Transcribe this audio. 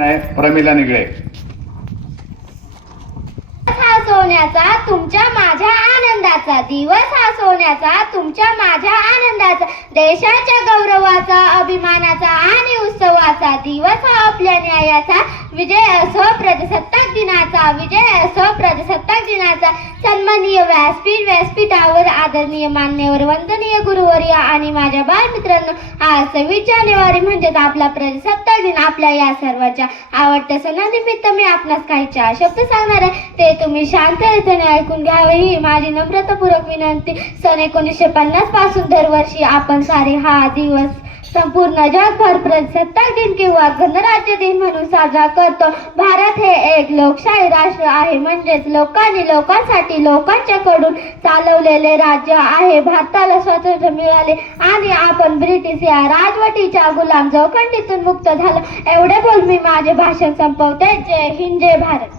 आहे प्रमिला निगळे सोन्याचा तुमच्या माझ्या आनंदाचा. दिवस हा सोन्याचा तुमच्या माझ्या आनंदाचा. देशाच्या गौरवाचा अभिमानाचा आणि उत्सवाचा. दिवस हा आपल्या न्यायाचा. विजय असो प्रजासत्ताक दिनाचा विजय असो प्रजासत्ताक दिनाचा. सन्माननीय व्यासपीठ व्यासपीठावर आदरणीय मान्यवर वंदनीय गुरुवर्य आणि माझ्या बालमित्रांनो आज सव्वीस जानेवारी म्हणजेच आपला प्रजासत्ताक दिन आपल्या या सर्वांच्या आवडत्या सणानिमित्त मी आपणास काही चार शब्द सांगणार आहे. ते तुम्ही शांत रीतीने ऐकून घ्यावे. ही माझी नम्रतापूर्वक विनंती. सन एकोणीसशे पन्नासपासून दरवर्षी आपण सारे हा दिवस संपूर्ण जगभर प्रजासत्ताक दिन किंवा गणराज्य दिन म्हणून साजरा करतो. भारत हे एक लोकशाही राष्ट्र आहे. म्हणजेच लोकांनी लोकांसाठी लोकांच्याकडून चालवलेले राज्य आहे. भारताला स्वातंत्र्य मिळाले आणि आपण ब्रिटिश या राजवटीच्या गुलाम जोखंडीतून मुक्त झालो. एवढे बोल मी माझे भाषण संपवते. जय हिंद जय भारत.